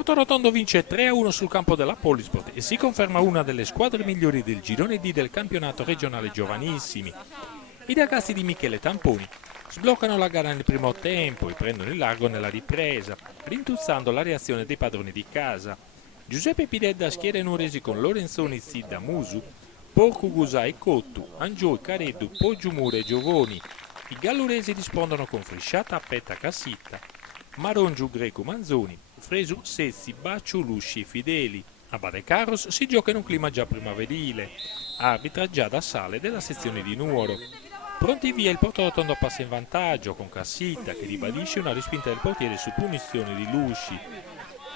Portorotondo vince 3-1 sul campo della Polisport e si conferma una delle squadre migliori del girone D del campionato regionale giovanissimi. I ragazzi di Michele Tamponi sbloccano la gara nel primo tempo e prendono il largo nella ripresa, rintuzzando la reazione dei padroni di casa. Giuseppe Pidedda schiera i nuoresi con Lorenzoni, Zidda, Musu, Porcu Gusai, Cottu, Angioi, Careddu, Poggiumure e Giovoni. I galluresi rispondono con Frisciata, Appetta, Cassitta, Marongiu, Greco, Manzoni, Fresu, Sezzi, Bacciu, Lusci e Fideli. A Bade Carros si gioca in un clima già primaverile. Arbitra già da Sale della sezione di Nuoro. Pronti via, il Portorotondo passa in vantaggio con Cassitta che ribadisce una respinta del portiere su punizione di Lusci.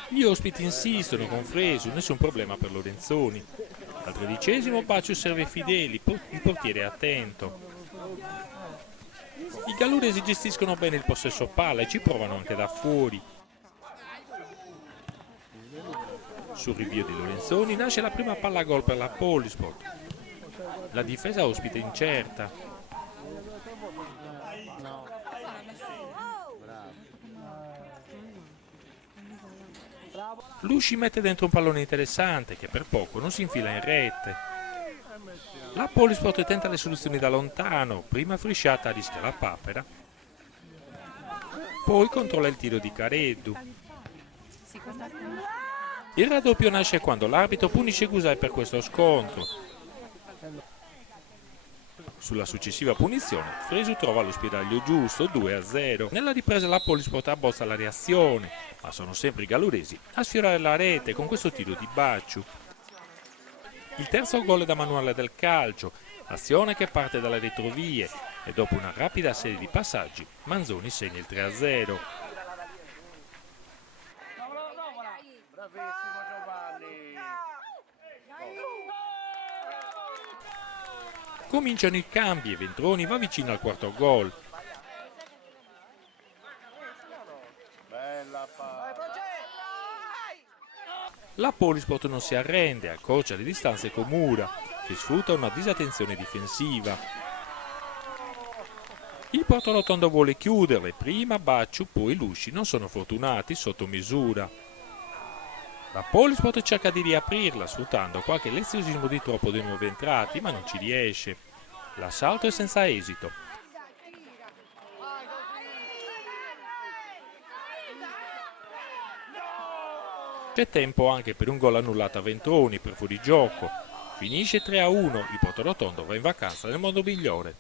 Gli ospiti insistono con Fresu, nessun problema per Lorenzoni. Al 13° Bacciu serve Fideli, il portiere è attento. I galluresi gestiscono bene il possesso palla e ci provano anche da fuori. Sul rinvio di Lorenzoni nasce la prima palla a gol per la Polisport. La difesa ospita incerta. Lusci mette dentro un pallone interessante che per poco non si infila in rete. La Polisport tenta le soluzioni da lontano, prima Frisciata rischia la papera, poi controlla il tiro di Careddu. Il raddoppio nasce quando l'arbitro punisce Gusai per questo scontro. Sulla successiva punizione, Fresu trova lo spiraglio giusto, 2-0. Nella ripresa la Polisport abbozza la reazione, ma sono sempre i galluresi a sfiorare la rete con questo tiro di Bacciu. Il terzo gol è da manuale del calcio, azione che parte dalle retrovie e dopo una rapida serie di passaggi Manzoni segna il 3-0. Bravissimo Giovanni! Cominciano i cambi e Ventroni va vicino al quarto gol. Bella palla! La Polisport non si arrende, accorcia le distanze con Mura, che sfrutta una disattenzione difensiva. Il Portorotondo vuole chiuderle, prima Bacciu, poi Lusci non sono fortunati sotto misura. La Polisport cerca di riaprirla, sfruttando qualche leziosismo di troppo dei nuovi entrati, ma non ci riesce. L'assalto è senza esito. C'è tempo anche per un gol annullato a Ventroni per fuorigioco. Finisce 3-1, il Portorotondo va in vacanza nel mondo migliore.